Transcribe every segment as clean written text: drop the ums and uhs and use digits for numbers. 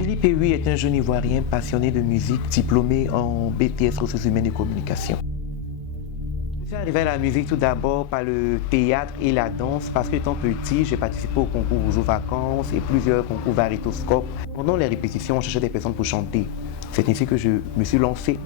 Philippe Ehui est un jeune Ivoirien passionné de musique, diplômé en BTS Ressources humaines et communication. Je suis arrivé à la musique tout d'abord par le théâtre et la danse parce que étant petit, j'ai participé au concours aux vacances et plusieurs concours variétoscopes. Pendant les répétitions, on cherchait des personnes pour chanter. C'est ainsi que je me suis lancé.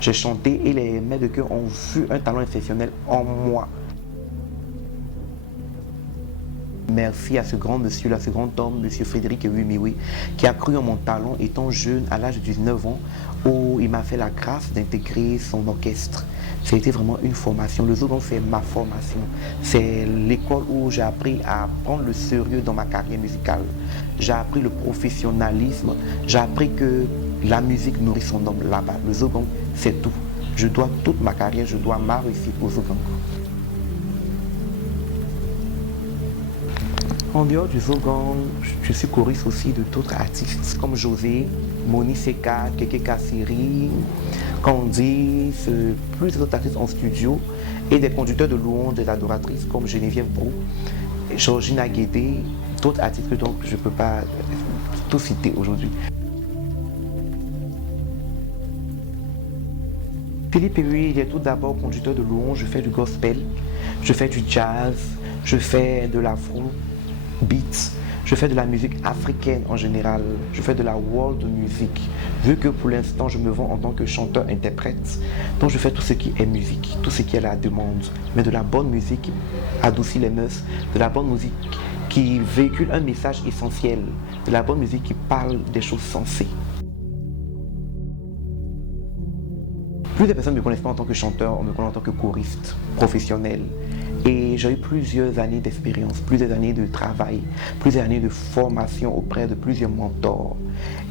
J'ai chanté et les maîtres de chœur ont vu un talent exceptionnel en moi. Merci à ce grand monsieur, à ce grand homme, monsieur Frédéric Ehui, qui a cru en mon talent étant jeune, à l'âge de 19 ans, où il m'a fait la grâce d'intégrer son orchestre. C'était vraiment une formation. Le Zogon, c'est ma formation. C'est l'école où j'ai appris à prendre le sérieux dans ma carrière musicale. J'ai appris le professionnalisme. J'ai appris que la musique nourrit son homme là-bas. Le Zogon, c'est tout. Je dois toute ma carrière, je dois ma réussite au Zogon. En dehors du Zogon, je suis choriste aussi de d'autres artistes comme José, Moni Seka, Keke Kassiri, Candice, plus d'autres artistes en studio et des conducteurs de louanges, des adoratrices comme Geneviève Brou, Georgina Guédé, d'autres artistes donc je ne peux pas tout citer aujourd'hui. Philippe Ehui, il est tout d'abord conducteur de louanges, je fais du gospel, je fais du jazz, je fais de l'afro beats, je fais de la musique africaine en général, je fais de la world music, vu que pour l'instant je me vends en tant que chanteur-interprète, donc je fais tout ce qui est musique, tout ce qui est la demande, mais de la bonne musique qui adoucit les mœurs, de la bonne musique qui véhicule un message essentiel, de la bonne musique qui parle des choses sensées. Plus de personnes ne me connaissent pas en tant que chanteur, on me connaît en tant que choriste professionnel. Et j'ai eu plusieurs années d'expérience, plusieurs années de travail, plusieurs années de formation auprès de plusieurs mentors.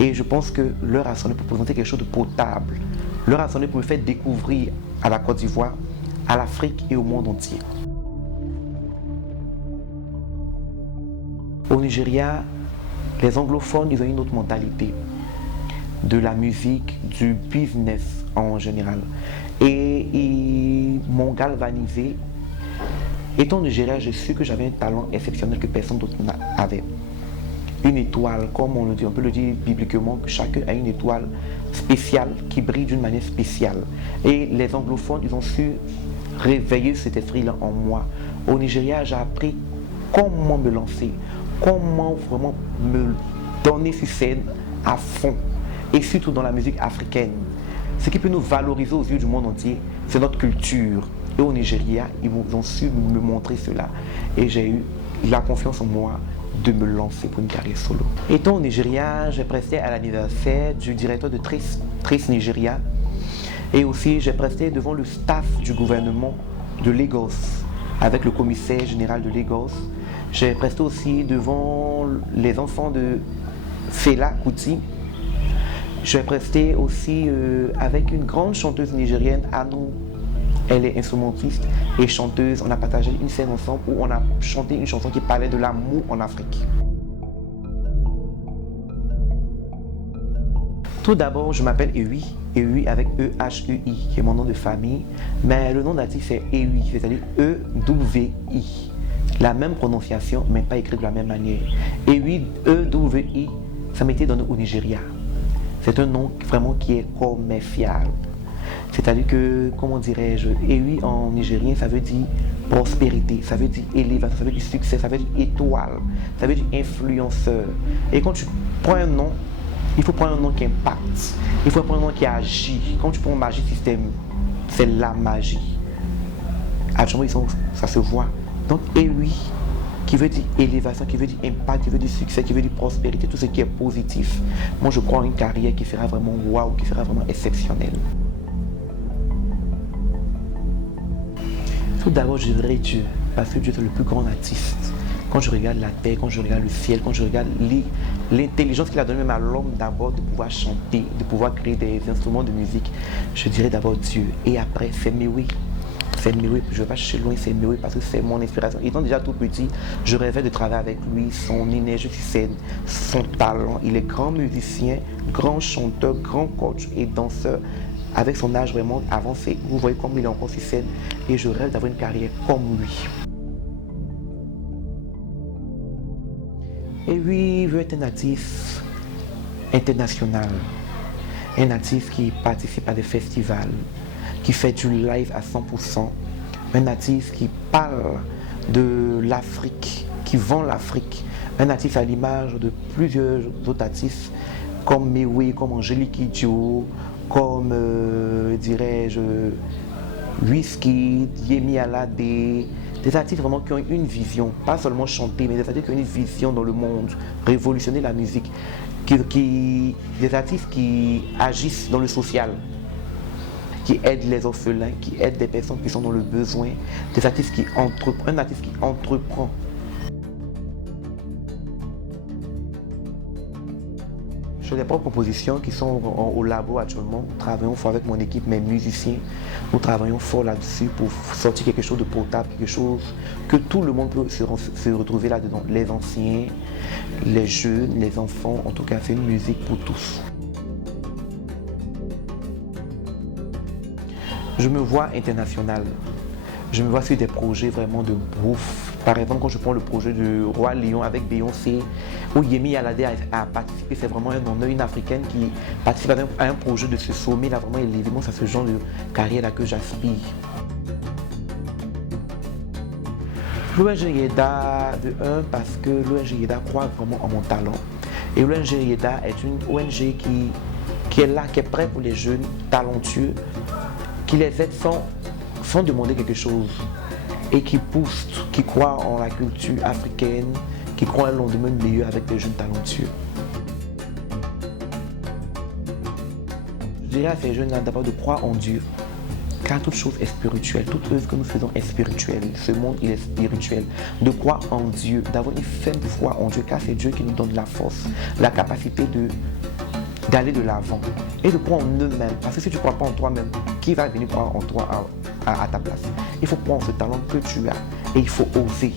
Et je pense que l'heure a sonné pour présenter quelque chose de potable. L'heure a sonné pour me faire découvrir à la Côte d'Ivoire, à l'Afrique et au monde entier. Au Nigeria, les anglophones, ils ont une autre mentalité de la musique, du business en général. Et ils m'ont galvanisé. Étant au Nigeria, j'ai su que j'avais un talent exceptionnel que personne d'autre n'avait. Une étoile, comme on peut le dire bibliquement, que chacun a une étoile spéciale qui brille d'une manière spéciale. Et les anglophones, ils ont su réveiller cet esprit-là en moi. Au Nigeria, j'ai appris comment me lancer, comment vraiment me donner sur scène à fond. Et surtout dans la musique africaine. Ce qui peut nous valoriser aux yeux du monde entier, c'est notre culture. Et au Nigeria, ils ont su me montrer cela. Et j'ai eu la confiance en moi de me lancer pour une carrière solo. Étant au Nigeria, j'ai presté à l'anniversaire du directeur de Trace Nigeria. Et aussi, j'ai presté devant le staff du gouvernement de Lagos, avec le commissaire général de Lagos. J'ai presté aussi devant les enfants de Fela Kuti. J'ai presté aussi avec une grande chanteuse nigérienne, Anou. Elle est instrumentiste et chanteuse. On a partagé une scène ensemble où on a chanté une chanson qui parlait de l'amour en Afrique. Tout d'abord, je m'appelle Ehui, Ehui avec E-H-E-I, qui est mon nom de famille. Mais le nom natif c'est Ehui, c'est-à-dire E-W-I. La même prononciation, mais pas écrite de la même manière. Ehui, E-W-I, ça m'était donné au Nigeria. C'est un nom vraiment qui est commercial. C'est-à-dire que, comment dirais-je, Ehui en nigérien, ça veut dire prospérité, ça veut dire élévation, ça veut dire succès, ça veut dire étoile, ça veut dire influenceur. Et quand tu prends un nom, il faut prendre un nom qui impacte, il faut prendre un nom qui agit. Quand tu prends Magie System, c'est la magie. Actuellement, ça se voit. Donc Ehui, qui veut dire élévation, qui veut dire impact, qui veut dire succès, qui veut dire prospérité, tout ce qui est positif. Moi, je crois en une carrière qui sera vraiment waouh, qui sera vraiment exceptionnelle. Tout d'abord, je dirais Dieu, parce que Dieu est le plus grand artiste. Quand je regarde la terre, quand je regarde le ciel, quand je regarde l'intelligence qu'il a donnée même à l'homme d'abord de pouvoir chanter, de pouvoir créer des instruments de musique, je dirais d'abord Dieu. Et après, c'est Mewi. C'est Mewi, je ne vais pas chercher loin, c'est Mewi parce que c'est mon inspiration. Étant déjà tout petit, je rêvais de travailler avec lui, son énergie sur scène, son talent. Il est grand musicien, grand chanteur, grand coach et danseur. Avec son âge vraiment avancé, vous voyez comme il est encore sur scène et je rêve d'avoir une carrière comme lui. Et oui, il veut être un natif international. Un artiste qui participe à des festivals, qui fait du live à 100%. Un artiste qui parle de l'Afrique, qui vend l'Afrique. Un artiste à l'image de plusieurs autres artistes comme Mewe, comme Angélique Kidjo, comme, dirais-je, Wizkid, Yemi Alade, des artistes vraiment qui ont une vision, pas seulement chanter, mais des artistes qui ont une vision dans le monde, révolutionner la musique, des artistes qui agissent dans le social, qui aident les orphelins, qui aident des personnes qui sont dans le besoin, des artistes qui entreprennent, un artiste qui entreprend. J'ai des propres compositions qui sont au labo actuellement. Nous travaillons fort avec mon équipe, mes musiciens. Nous travaillons fort là-dessus pour sortir quelque chose de potable, quelque chose que tout le monde peut se retrouver là-dedans. Les anciens, les jeunes, les enfants. En tout cas, c'est une musique pour tous. Je me vois international. Je me vois sur des projets vraiment de bouffe. Par exemple, quand je prends le projet du Roi Lion avec Beyoncé, où Yemi Alade a participé, c'est vraiment un honneur, une africaine qui participe à un projet de ce sommet, là vraiment élevé. Moi, c'est ce genre de carrière-là que j'aspire. L'ONG Yeda, de un, parce que l'ONG Yeda croit vraiment en mon talent. Et l'ONG Yeda est une ONG qui est là, qui est prête pour les jeunes talentueux, qui les aide sans demander quelque chose. Et qui pousse, qui croit en la culture africaine, qui croit en un lendemain meilleur avec des jeunes talentueux. Je dirais à ces jeunes-là d'abord de croire en Dieu, car toute chose est spirituelle, toute œuvre que nous faisons est spirituelle, ce monde il est spirituel. De croire en Dieu, d'avoir une ferme foi en Dieu, car c'est Dieu qui nous donne la force, la capacité d'aller de l'avant et de croire en eux-mêmes. Parce que si tu ne crois pas en toi-même, qui va venir croire en toi à ta place? Il faut prendre ce talent que tu as et il faut oser.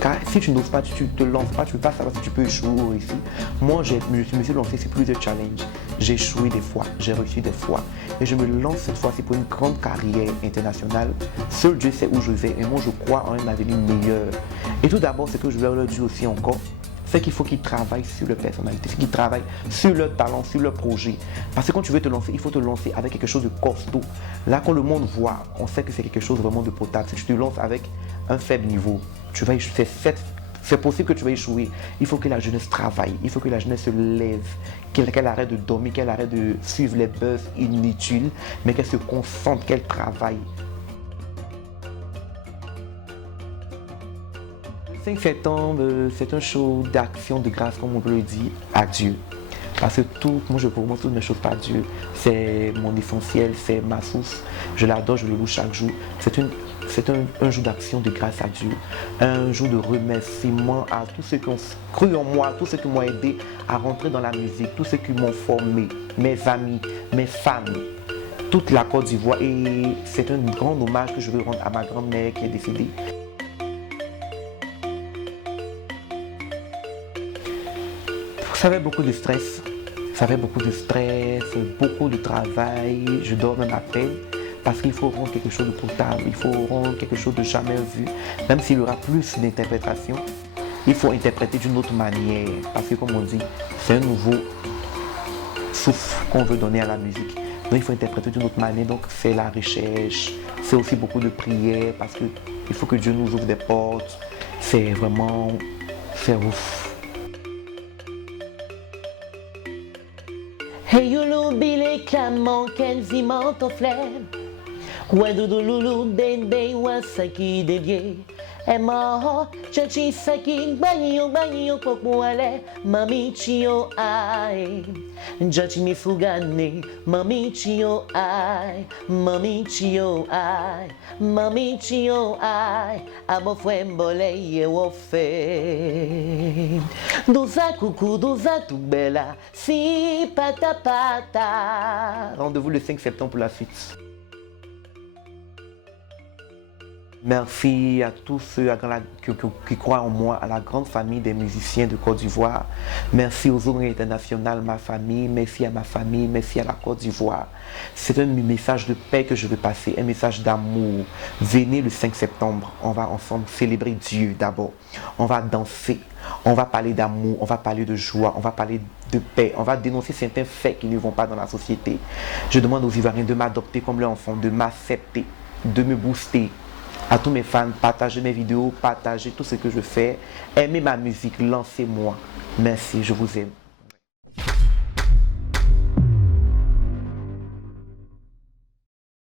Car si tu n'oses pas, tu ne te lances pas, tu ne peux pas savoir si tu peux échouer ou réussir. Moi, je me suis lancé sur plusieurs challenges. J'ai échoué des fois, j'ai réussi des fois. Et je me lance cette fois-ci pour une grande carrière internationale. Seul Dieu sait où je vais et moi, je crois en un avenir meilleur. Et tout d'abord, ce que je leur dis aussi encore, c'est qu'il faut qu'ils travaillent sur leur personnalité, qu'ils travaillent sur leur talent, sur leur projet. Parce que quand tu veux te lancer, il faut te lancer avec quelque chose de costaud. Là, quand le monde voit, on sait que c'est quelque chose vraiment de potable. Si tu te lances avec un faible niveau, c'est possible que tu vas échouer. Il faut que la jeunesse travaille, il faut que la jeunesse se lève, qu'elle arrête de dormir, qu'elle arrête de suivre les buzz inutiles, mais qu'elle se concentre, qu'elle travaille. Le 5 septembre, c'est un show d'action de grâce, comme on peut le dire, à Dieu. Parce que moi je commence toutes mes choses par Dieu. C'est mon essentiel, c'est ma source. Je l'adore, je le loue chaque jour. C'est un jour d'action de grâce à Dieu. Un jour de remerciement à tous ceux qui ont cru en moi, tous ceux qui m'ont aidé à rentrer dans la musique, tous ceux qui m'ont formé, mes amis, mes femmes, toute la Côte d'Ivoire. Et c'est un grand hommage que je veux rendre à ma grand-mère qui est décédée. Ça fait beaucoup de stress, beaucoup de travail, je dors même à peine parce qu'il faut rendre quelque chose de potable, il faut rendre quelque chose de jamais vu, même s'il y aura plus d'interprétation, il faut interpréter d'une autre manière parce que comme on dit, c'est un nouveau souffle qu'on veut donner à la musique. Donc il faut interpréter d'une autre manière, donc c'est la recherche, c'est aussi beaucoup de prières parce qu'il faut que Dieu nous ouvre des portes, c'est ouf. Hey you lubile clamant kenzi manto flem Wedudu lulu dende wasaki devie Ema chachi saki banyo pokuale Mami chio ai Jachi mifugane Mami chio ai Mami chio ai Mami chio ai Abo fuembole ye wofe Douza coucou, douza tout bella Si pata pata. Rendez-vous le 5 septembre pour la suite. Merci à tous ceux qui croient en moi, à la grande famille des musiciens de Côte d'Ivoire. Merci aux ONG internationales, ma famille. Merci à ma famille. Merci à la Côte d'Ivoire. C'est un message de paix que je veux passer, un message d'amour. Venez le 5 septembre, on va ensemble célébrer Dieu d'abord. On va danser, on va parler d'amour, on va parler de joie, on va parler de paix, on va dénoncer certains faits qui ne vont pas dans la société. Je demande aux Ivoiriens de m'adopter comme leur enfant, de m'accepter, de me booster. À tous mes fans, partagez mes vidéos, partagez tout ce que je fais. Aimez ma musique, lancez-moi. Merci, je vous aime.